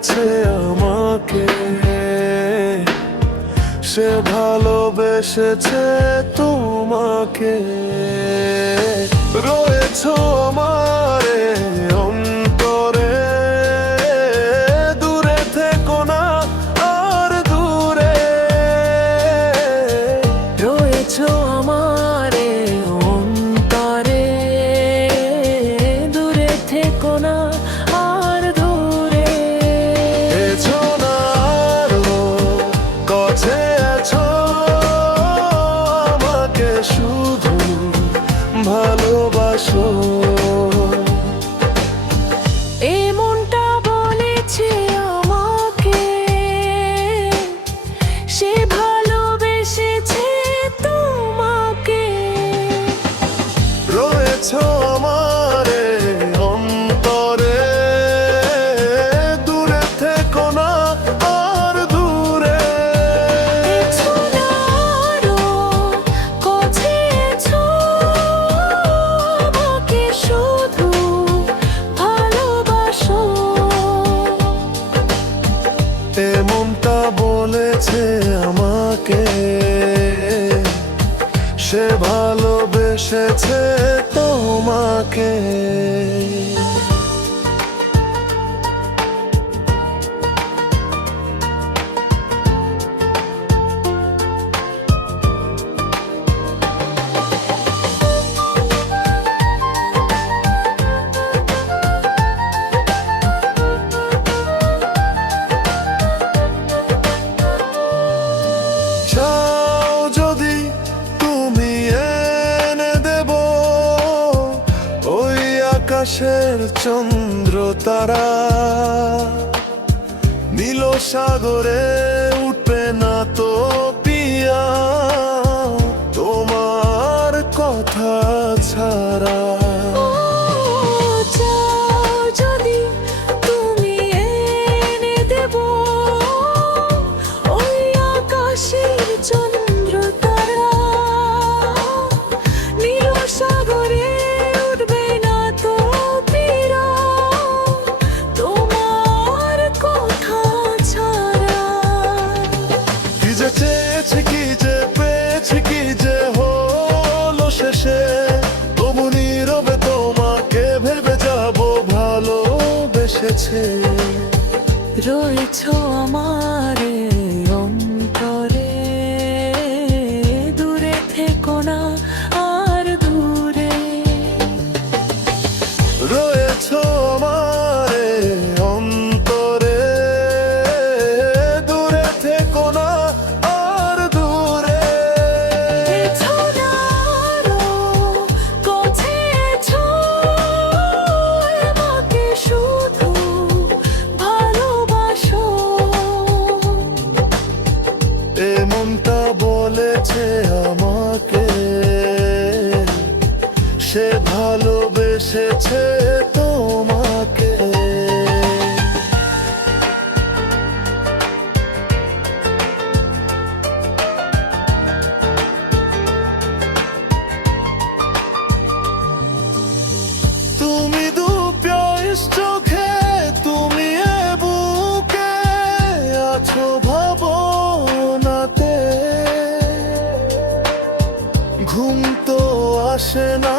বলেছে আমাকে সে ভালোবেসেছে তোমাকে। রয়েছো আমারে অন্তরে, দূরে থেকো না আর দূরে। রয়েছো আমারে অন্তরে, দূরে থেকো না আর দূরে। এছো না আরো কাছে, এছো আমাকে শুধু ভালোবাসো। এই মনটা বলেছে আমাকে সে ভালোবেসেছে তোমাকে। রয়েছো আমারে অন্তরে, দূরে থেকো না আর দূরে। এছো না আরো কাছে, এছো আমাকে শুধু ভালোবাসো। এমনটা বলেছে আমাকে সে ভালোবেসেছে তোমাকে। চাও যদি তুমি এনে দেব ওই আকাশের চন্দ্র তারা। নীল সাগরে উঠবে না তো পিয়া তোমার কথা ছাড়া। ও চাও যদি তুমি এনে দেব ওই আকাশের চন্দ্র তারা। নীল সাগরে উঠবে না তো পীড়া তোমার কথা ছাড়া। কি যে চেয়েছি, কি যে পেয়েছি, কি যে হলো শেষে, তবু নীরবে তোমাকে ভেবে যাব ভালোবেসেছে। রয়েছো আমারে অন্তরে, দূরে থেকো না আর দূরে। রয়েছো আমারে অন্তরে, দূরে থেকো না আর দূরে। এছো না আরো কাছে, এছো আমাকে শুধু ভালোবাসো। এমনটা বলেছে আমাকে সে ভালোবেসেছে তোমাকে। তুমি দুপিয়াস চোখে, তুমি এ বুকে আছো ভাবনাতে। ঘুম তো আসে না